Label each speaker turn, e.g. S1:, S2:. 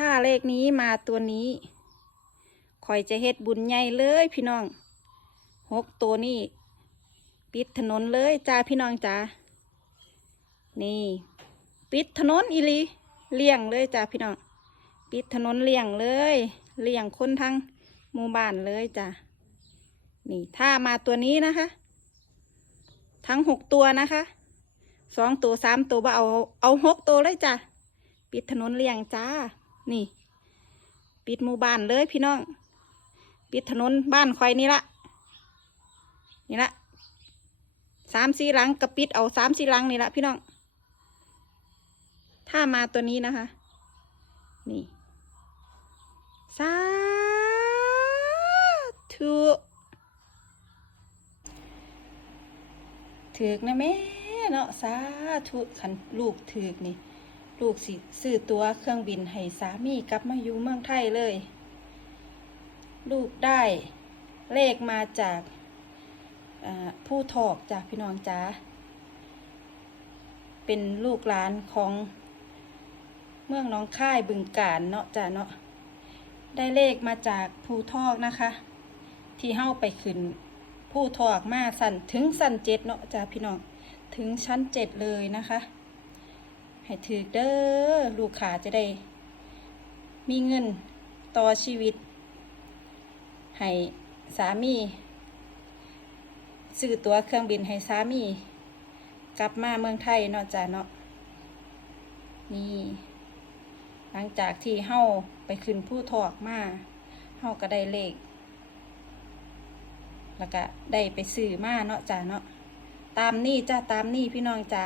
S1: ถ้าเลขนี้มาตัวนี้คอยจะเฮ็ดบุญใหญ่เลยพี่น้องหกตัวนี้ปิดถนนเลยจ้าพี่น้องจ้านี่ ปิดถนนอีลีเลี่ยงเลยจ้าพี่น้องปิดถนนเลี่ยงเลยเลี่ยงคนทั้งหมู่บ้านเลยจ้ะนี่ถ้ามาตัวนี้นะคะ ทั้งหกตัวนะคะสองตัวสามตัวบ่าเอาเอาหกตัวเลยจ้ะปิดถนนเลี่ยงจ้า นี่ ปิดหมู่บ้านเลยพี่น้อง ปิดถนนบ้านคอยนี่ละนี่ละสามสี่หลังกับปิดเอาสามสี่หลังนี่ละพี่น้อง ถ้ามาตัวนี้นะคะ นี่สาธุถือกนะแม่เนาะสาธุขันลูกถือกนี่ ลูกสิซื้อตัวเครื่องบินให้สามีกลับมาอยู่เมืองไทยเลย ลูกได้เลขมาจากผู้ถอกจากพี่น้องจ้าเป็นลูกหลานของเมืองน้องค่ายบึงกาฬเนาะจ้าเนาะได้เลขมาจากผู้ทอกนะคะ ที่เฮ้าไปขึ้น ผู้ทอกมาสั่นถึงสั่นเจ็ดเนาะจ้าพี่น้องถึงชั้นเจ็ดเลยนะคะ ให้ถือเด้อลูกค้าจะได้ มีเงินต่อชีวิต ให้สามีซื้อตั๋วเครื่องบินให้สามี กลับมาเมืองไทยเนาะจ้าเนาะนี่ หลังจากที่เฮาไปขึ้นผู้ถอกมาเฮาก็ได้เลข แล้วก็ได้ไปซื้อมาเนาะจ้าเนาะตามนี่จ้าตามนี่พี่น้องจ้า